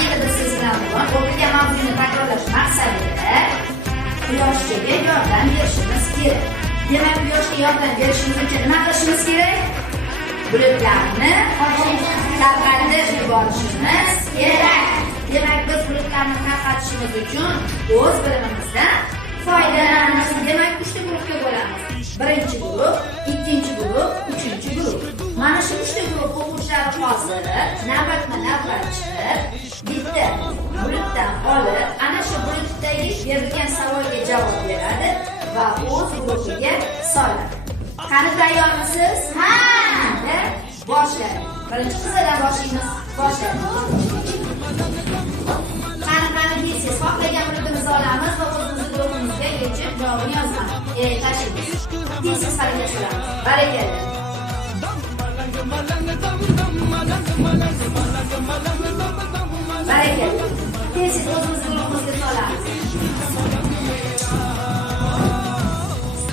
endi biz siz bilan o'qigan mavzuni takrorlash maqsadida quyoshchaga yordam berishimiz kerak. Demak, quyoshga yordam berishimiz uchun nima qilishimiz kerak? Bulutlarni tarqatib yuborishimiz kerak. Demak, biz bulutlarni tarqatishimiz uchun o'z bilimimizdan foydalanamiz. Demak, 3 ta guruhga bo'lamiz. Birinchi guruh, ikkinchi guruh, uchinchi guruh. Mana shu 3 ta guruh o'quvchilari hozir navbatma-navbat chiqib, bitta bulutdan olib, ana shu bulutdagi berilgan savolga javob beradi va o'z guruhiga soladi. Qani tayyormisiz? Ha! Boshlaymiz. Birinchi qizlardan boshlaymiz. Qani deysiz, xohlagan bulutimizni olamiz va o'zimizni guruhimizga yechib javobini yozamiz. Tashlaymiz. Tezsiz harakat qilamiz. Barakalla. Barakalla. Tezsiz o'zimizni guruhimizga solamiz.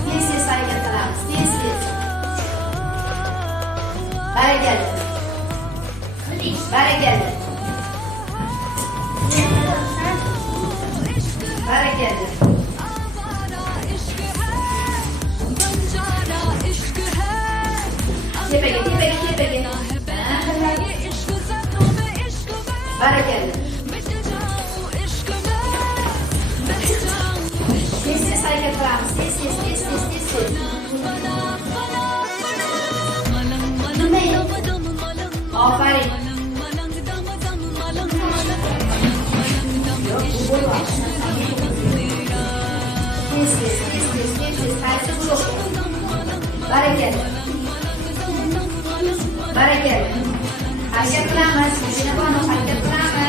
Tezsiz harakat qilamiz. Tezsiz. Barakalla. Barakalla. Barakalla. Tepaga. Barakalla. Tez harakat qilamiz. Tez. Aferin. Tez. Qaysi guruh? Barakalla. Harakat qilamiz. Harakat qilamiz.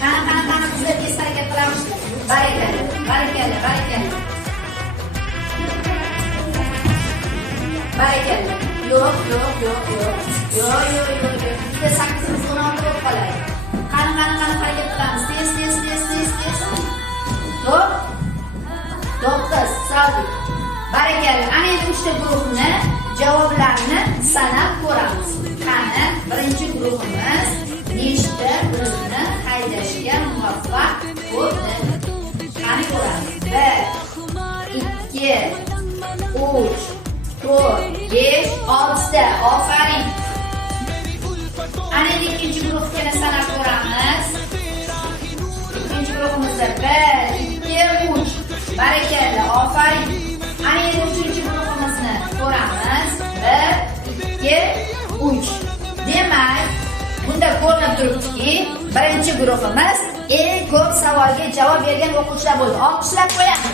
Qani qizlar tez harakat qilamiz. Barakalla. Barakalla. Yo'q. Bitta 8-16 bo'lib qoladi. Qani harakat qilamiz. Tez. To'qqiz. Soldik. Barakalla. Ana endi 3 ta guruhni javoblarini sanab ko'ramiz. Qani birinchi guruhimiz nechta bulutni haydashga muvaffaq bo'ldi? Qani ko'ramiz. 1, 2, 3, 4, 5, 6 ta. Aferin. Ana endi ikkinchi guruhni sanab ko'ramiz. İkinci guruhimizda 1, 2, 3. Barakalla, aferin. Ana endi uchinchi guruhimizni ko'ramiz. 1, 2, 3. Demak, bunda ko'rinib turibdiki, birinchi guruhimiz eng ko'p savolga javob bergan o'quvchilar bo'ldi. Olqishlab qo'yamiz.